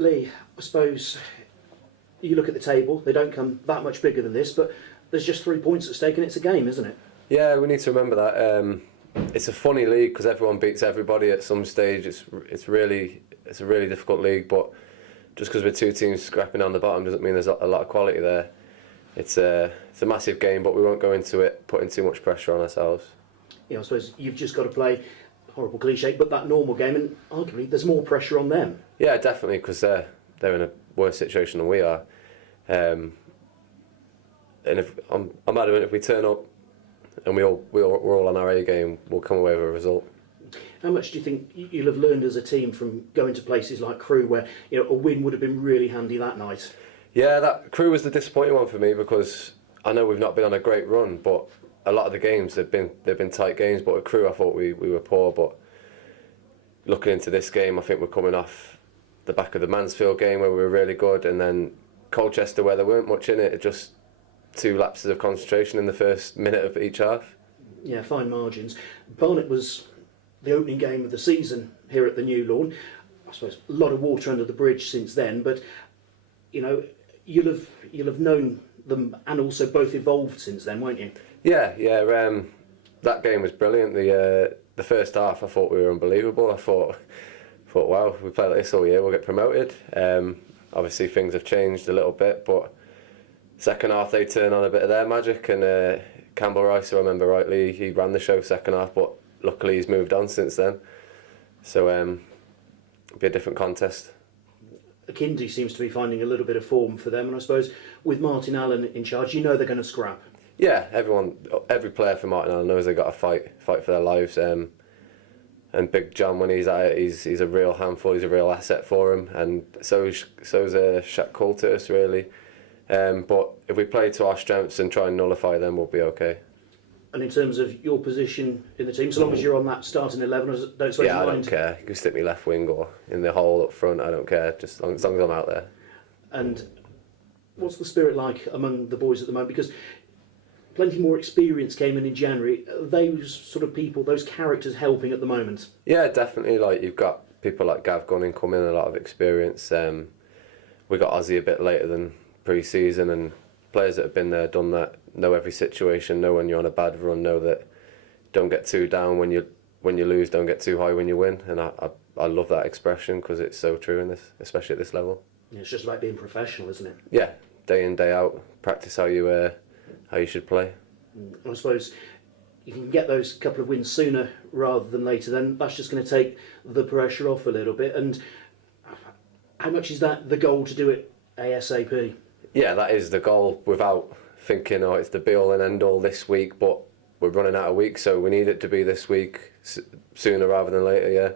Lee, I suppose you look at the table, they don't come that much bigger than this, but there's just 3 points at stake and it's a game, isn't it? Yeah, we need to remember that. It's a funny league because everyone beats everybody at some stage. It's a really difficult league, but just because we're two teams scrapping on the bottom doesn't mean there's a lot of quality there. It's a massive game, but we won't go into it putting too much pressure on ourselves. You know, I suppose you've just got to play, horrible cliche, but that normal game, and arguably there's more pressure on them. Yeah, definitely, because they're in a worse situation than we are. And if I'm adamant, if we turn up and we're all on our A game, we'll come away with a result. How much do you think you'll have learned as a team from going to places like Crewe, where a win would have been really handy that night? Yeah, that Crewe was the disappointing one for me because I know we've not been on a great run, but a lot of the games they've been tight games. But at Crewe, I thought we were poor. But looking into this game, I think we're coming off the back of the Mansfield game where we were really good, and then Colchester where there weren't much in it. Just 2 lapses of concentration in the first minute of each half. Yeah, fine margins. Barnet was the opening game of the season here at the New Lawn. I suppose a lot of water under the bridge since then, but you'll have known them and also both evolved since then, won't you? Yeah. That game was brilliant. The first half, I thought we were unbelievable. I thought, wow, if we play like this all year, we'll get promoted. Obviously, things have changed a little bit, but second half they turned on a bit of their magic, and Campbell Rice, who I remember rightly, he ran the show second half, but luckily he's moved on since then. So it'll be a different contest. Kinsey seems to be finding a little bit of form for them, and I suppose with Martin Allen in charge, they're going to scrap. Yeah, every player for Martin Allen knows they've got to fight for their lives. And Big John, when he's at it, he's a real handful. He's a real asset for him, and so's Shaq Coulter, really. But if we play to our strengths and try and nullify them, we'll be okay. And in terms of your position in the team, so long as you're on that starting 11, don't sway your mind? I don't care. You can stick me left wing or in the hole up front. I don't care. Just as long as I'm out there. And what's the spirit like among the boys at the moment? Because plenty more experience came in January. Are those sort of people, those characters, helping at the moment? Yeah, definitely. Like you've got people like Gav Gunning come in, a lot of experience. We got Ozzy a bit later than pre-season, and players that have been there, done that, know every situation, know when you're on a bad run, know that don't get too down when you lose, don't get too high when you win. And I love that expression because it's so true in this, especially at this level. Yeah, it's just about being professional, isn't it? Yeah, day in, day out, practice how you should play. I suppose you can get those couple of wins sooner rather than later, then that's just going to take the pressure off a little bit. And how much is that the goal to do it ASAP? Yeah, that is the goal, without thinking, it's the be-all and end-all this week, but we're running out of weeks, so we need it to be this week, sooner rather than later, yeah.